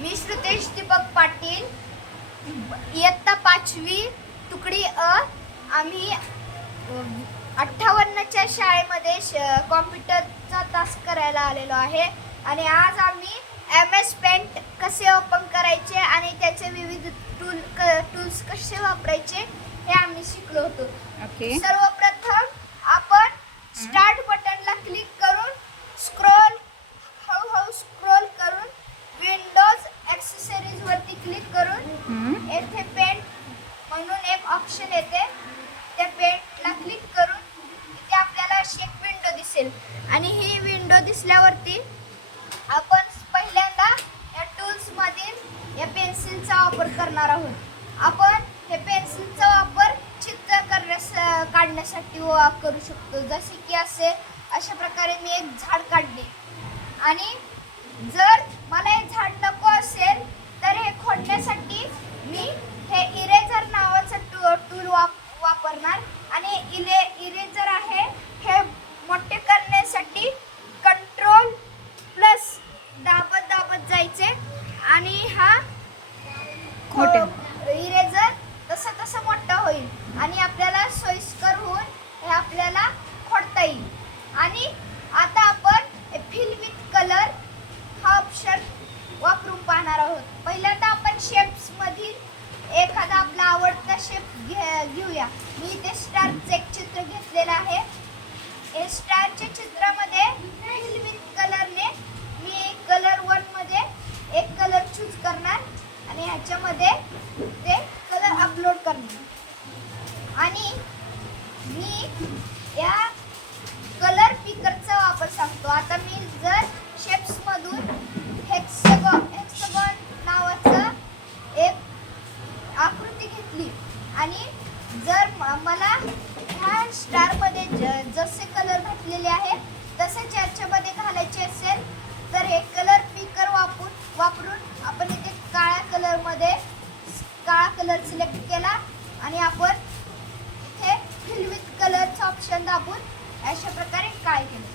मी श्रुतेश दीपक पाटील. इयत्ता पाचवी तुकडी अ. आम्ही अठ्ठावन्नच्या शाळेमध्ये श कॉम्प्युटरचा तास करायला आलेलो आहे. आणि आज आम्ही एम एस पेंट कसे ओपन करायचे आणि त्याचे विविध टूल क टूल्स कसे वापरायचे हे आम्ही शिकलो होतो. ओके सर्वप्रथम आपण स्टार्ट बटनला क्लिक करून स्क्रोल हळूहळू स्क्रोल करून विंडोज ॲक्सेसरीज वरती क्लिक करून हम्म. येथे पेंट म्हणून एक ऑप्शन येते. त्या पेंटला क्लिक करून इथे आपल्याला अशी एक विंडो दिसेल. आणि ही विंडो दिसल्यावरती आपण पहिल्यांदा या टूल्समधील या पेन्सिलचा वापर करणार आहोत. आपण हे पेन्सिलचा वापर चित्र करण्यास काढण्यासाठी करू शकतो. जसे की असे अशा प्रकारे मी एक झाड काढले. आणि जर मला हे आणि हा मोठे. इरेझर तसं तसं मोठं होईल. आणि आपल्याला सोयीस्कर होऊन हे आपल्याला खोडता येईल. आणि आता आपण फिल विथ कलर हा ऑप्शन वापरून पाहणार आहोत. पहिल्यांदा आपण शेप्स मधील एखादा आपला आवडता शेप घे घेऊया. मी इथे स्टारचं एक चित्र घेतलेलं आहे. हे स्टारच्या चित्रामध्ये फिल विथ कलरने मी कलर वनमध्ये एक कलर चूज करणार आणि ह्याच्यामध्ये ते कलर अपलोड करणार. आणि मी या कलर पिकरचा वापर सांगतो. आता मी जर शेप्समधून हेक्सगॉन हेक्सगॉन नावाचं एक आकृती घेतली आणि जर मला ह्या स्टारमध्ये ज जसे कलर घातलेले आहेत तसेच याच्यामध्ये घालायचे असेल तर हे कलर पिकर वापरून वापरून आपण इथे काळ्या कलरमध्ये काळा कलर सिलेक्ट केला आणि आपण इथे फिल विथ कलरचा ऑप्शन दाबून अशा प्रकारे काय केलं?